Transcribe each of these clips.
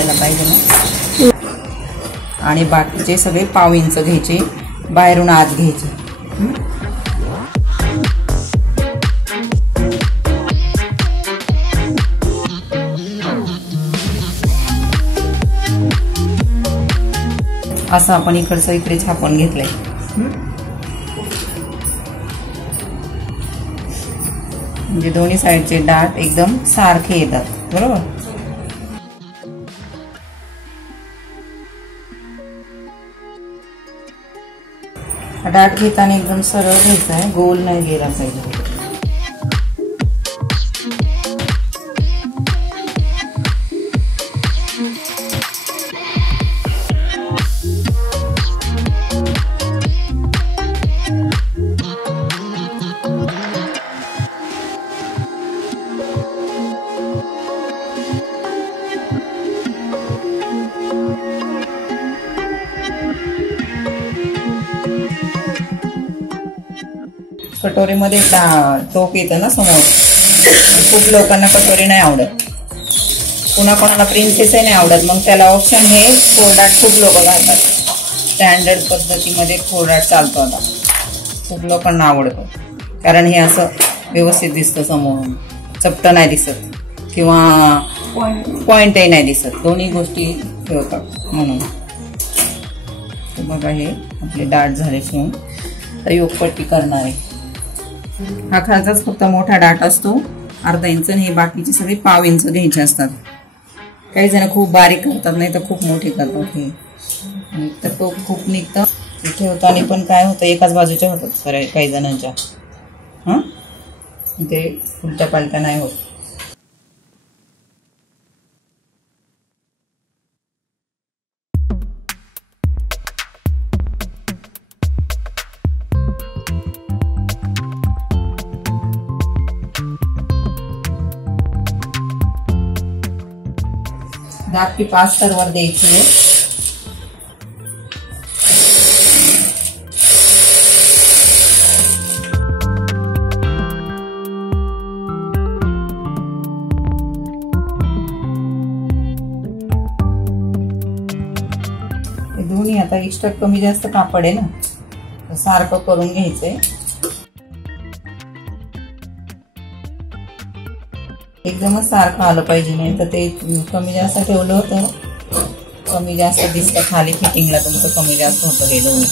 शिवायला पाहिजे ना. आणि बाकीचे सगळे 1/2 इंच घ्यायचे, बाहेरून आत घ्यायचे. असं आपण इकडचं इकडे छापून घेतलंय. म्हणजे दोन्ही साईडचे डाट एकदम सारखे येतात. बरोबर. डाट घेताना एकदम सरळ घ्यायचा आहे, गोल नाही गेला पाहिजे. कटोरीमध्ये टोक येतं ना समोर. खूप लोकांना कटोरी नाही आवडत, कोणाकोणाला प्रिन्सेसही नाही आवडत. मग त्याला ऑप्शन हे फोरडाट खूप लोक घालतात. स्टँडर्ड पद्धतीमध्ये फोरडाट चालतो आता, खूप लोकांना आवडतो. कारण हे असं व्यवस्थित दिसतं समोरून, चपटं नाही दिसत किंवा पॉइंटही नाही दिसत. दोन्ही गोष्टी ठेवतात म्हणून. बघा हे आपले डाट झाले शिवून. तर योगपट्टी करणार आहे. हा खालचाच फक्त मोठा डाट असतो 1/2 इंच. हे बाकीचे सगळे 1/2 इंच घ्यायचे असतात. काही जण खूप बारीक करतात, नाही तर खूप मोठे करतात. हे तर तो खूप निघतं. ठेवताना पण काय होतं, एकाच बाजूच्या होतात सर काही जणांच्या. ते उलट्या पालट्या नाही होत. दाबकी 5 स्तरवर द्यायची आहे. हे दोन्ही आता एक्स्ट्रा कमी जास्त कापड आहे ना, सारखं करून घ्यायचंय. एकदमच सारखं आलं पाहिजे, नाही तर ते कमी जास्त ठेवलं होतं, कमी जास्त दिसतं खाली फिटिंगला तुमचं, कमी जास्त होतं हे दोन्ही.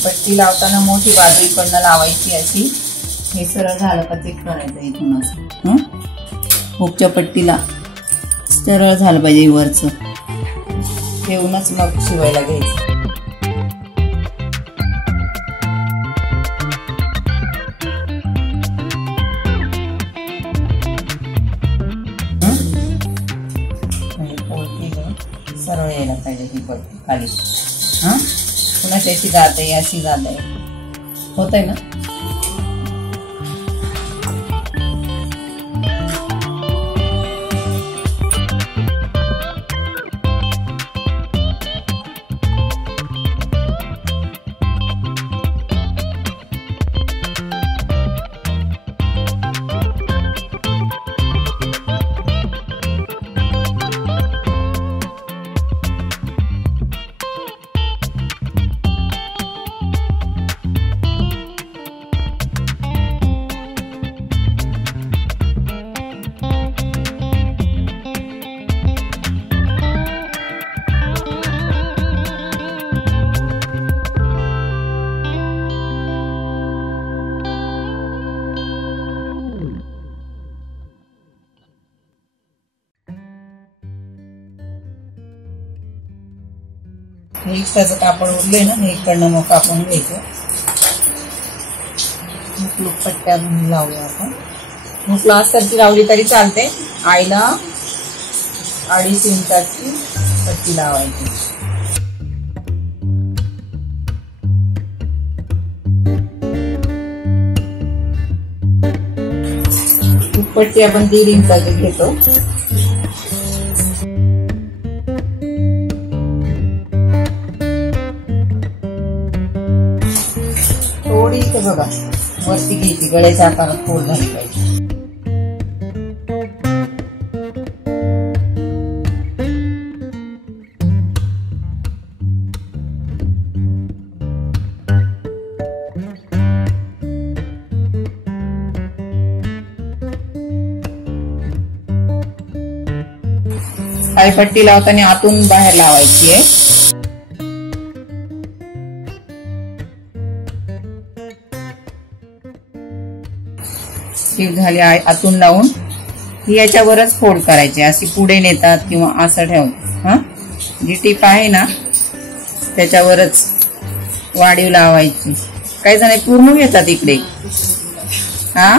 पट्टी लावताना मोठी बाजू इकडनं लावायची अशी. हे सरळ झालं का चेक करायचं इथून असं. हुकच्या पट्टीला सरळ झालं पाहिजे वरचं, ठेवूनच मग शिवायला घ्यायचं. सरळ यायला पाहिजे ही पट्टी खाली. कुणाची अशी जात आहे, अशी जात आहे, होत आहे ना. एक्स्ट्राचं कापड उरलंय ना, हे इकडनं मग कापून घ्यायचं. मुकलूक पट्ट्या लावूया आपण. मुकला अस्तरची लावली तरी चालते. आईला 2.5 इंचाची पट्टी लावायची. पट्टी आपण 1.5 इंचाची घेतो. थोडी इथे बघा वरती घ्यायची, गळ्याच्या आकारात फोल्ड झाली पाहिजे. पायपट्टी लावताना आतून बाहेर लावायची आहे. झाली आतून लावून ही याच्यावरच फोल्ड करायची. अशी पुढे नेतात किंवा असं ठेवतात. हा जी टीप आहे ना त्याच्यावरच वाढीव लावायची. काही जण पूर्ण घेतात इकडे. हा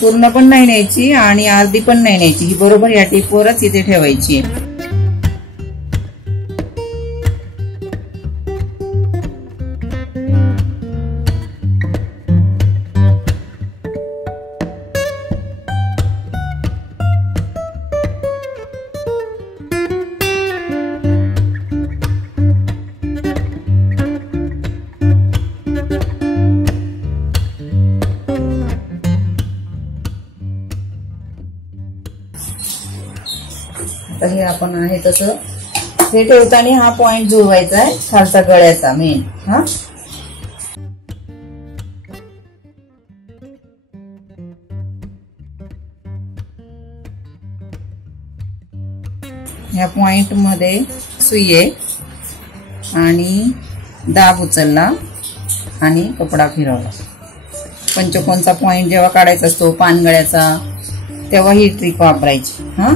पूर्ण पण नाही न्यायची आणि अर्धी पण नाही न्यायची. ही बरोबर या टीपवरच इथे ठेवायची. तर हे आपण आहे तसं हे ठेवताना हा पॉइंट जुळवायचा आहे खालचा गळ्याचा मेन. हा ह्या पॉइंट मध्ये सुई आहे आणि दाब उचलला आणि कपडा फिरवला. पंचकोनचा पॉइंट जेव्हा काढायचा असतो पानगळ्याचा तेव्हा ही ट्रिक वापरायची. हा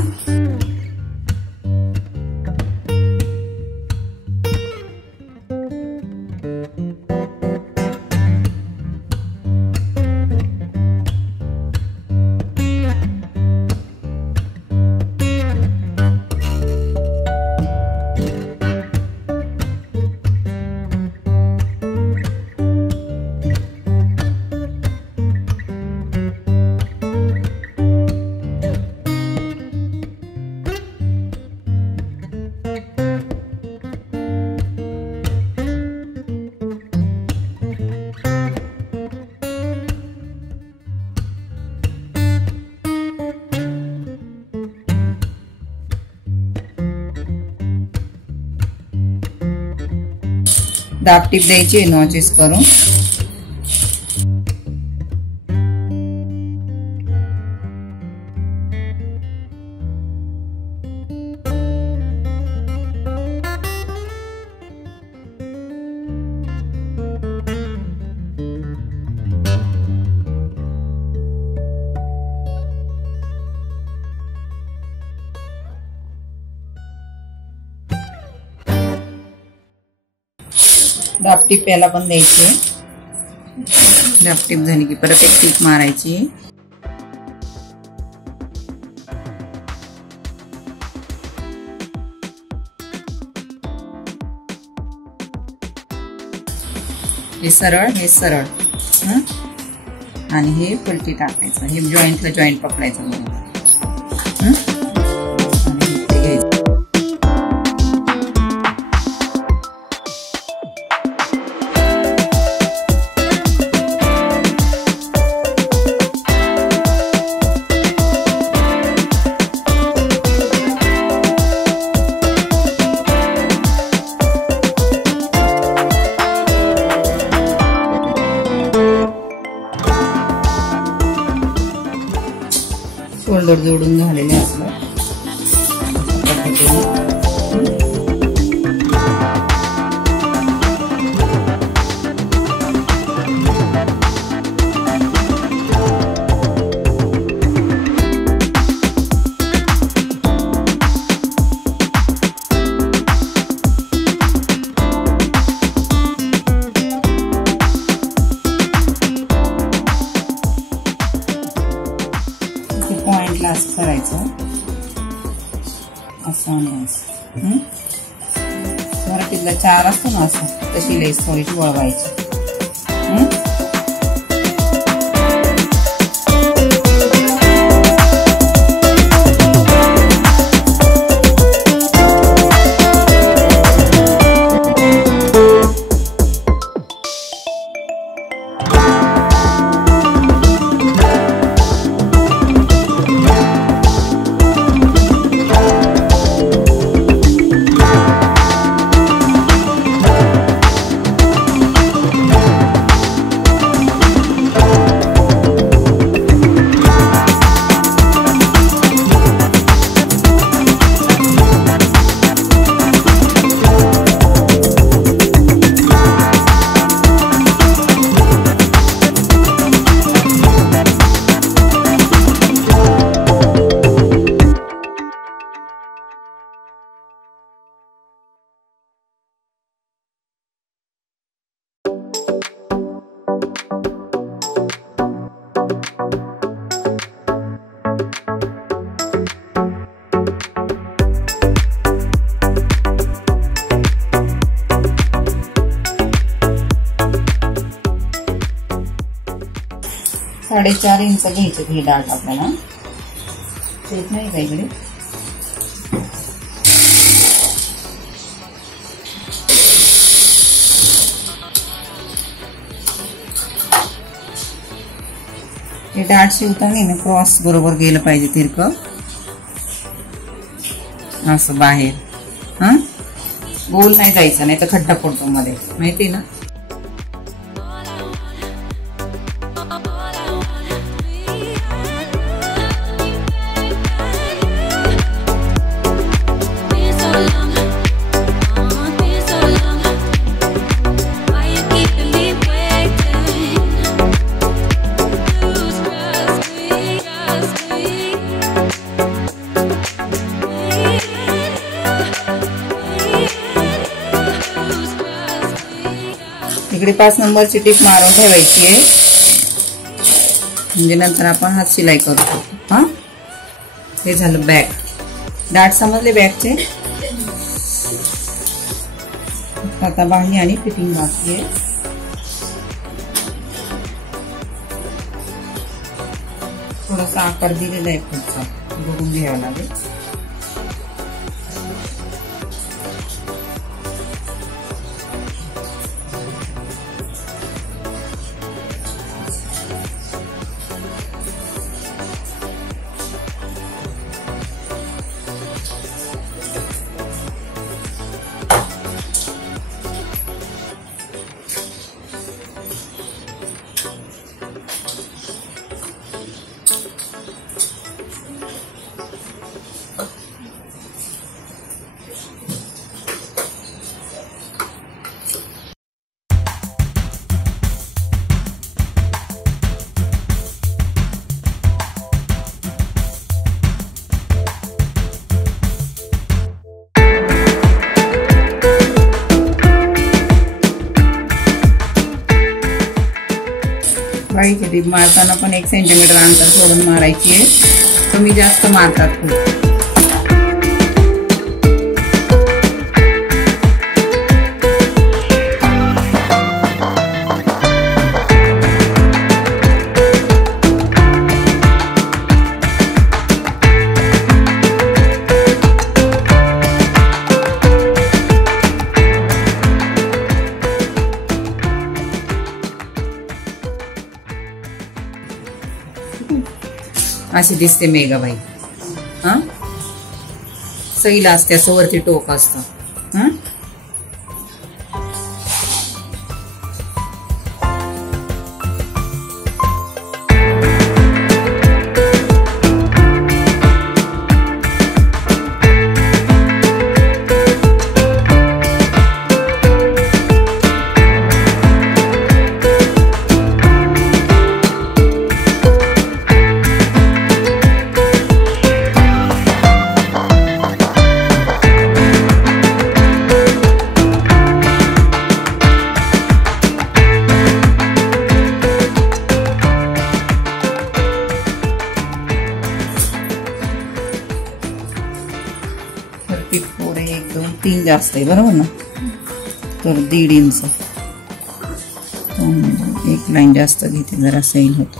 दाब टीप द्यायची नॉचेस करून. दाब टीप याला पण द्यायची. दाब टीप झाली की परत एक टीप मारायची. हे सरळ हे सरळ. आणि हे पलटी टाकायचं. हे जॉईंटला जॉईंट पकडायचं. शोल्डर जोडून झालेले असलं पॉइंटला असं करायचं. असं आणि असं मराठीतला 4 असतो ना असं तशी लेस थोडीशी वळवायची. 4.5 इंच घ्यायचे ही डाळ आपल्याला. तेच नाही का इकडे. हे डाळ शिवताना ना क्रॉस बरोबर गेलं पाहिजे तिरकं असं बाहेर. हा गोल नाही जायचं नाही तर खड्डा पडतो मध्ये माहिती ना. इकडे 5 नंबरची टीप मारून ठेवायची आहे म्हणजे नंतर आपण हात शिलाई करतो. हा हे झालं बॅक. डाट समजले बॅकचे. आता बाही आणि फिटिंग बाकी आहे. थोडासा आकार दिलेला आहे पुढचा बघून घ्यावा लागेल. बाईची टीप मारताना पण 1 सेंटीमीटर अंतर सोडून मारायची आहे. कमी जास्त मारतात खूप. अशी दिसते मेघाबाई. हा सैला असते असं वरती टोक असतं. हा थोडे 1 2 3 जास्त आहे बरोबर ना. तर 1.5 इंच 1 लाईन जास्त घेते जरा सैल होतो.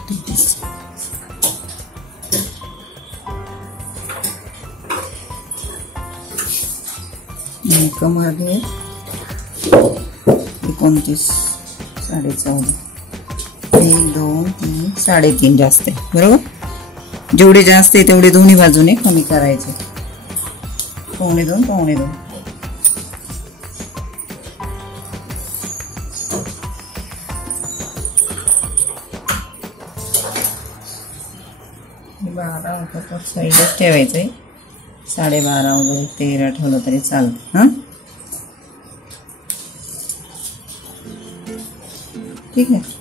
कमर घे 29 14.5 1 2 3 3.5 जास्त आहे बरोबर. जेवढे जास्त आहे तेवढे दोन्ही बाजूने कमी करायचे. 1.25 1.25 12 होतं साईडच ठेवायचंय. 12.5 वगैरे 13 ठेवलं तरी चालतं. हा ठीक आहे.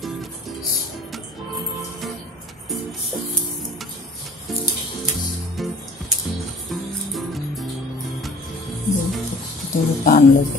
थोडं ताणलं ते.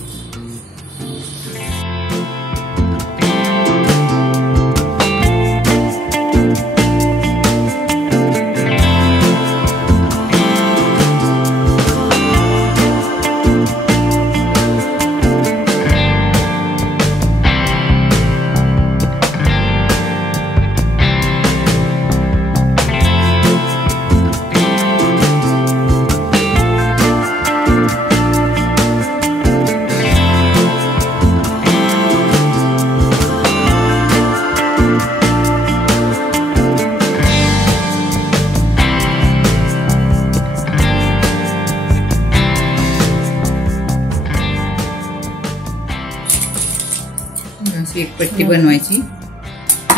अशी एक पट्टी बनवायची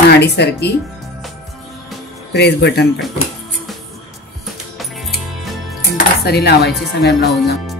नाडीसारखी, प्रेस बटन पट्टी सरी लावायची सगळ्या ब्लाऊजला.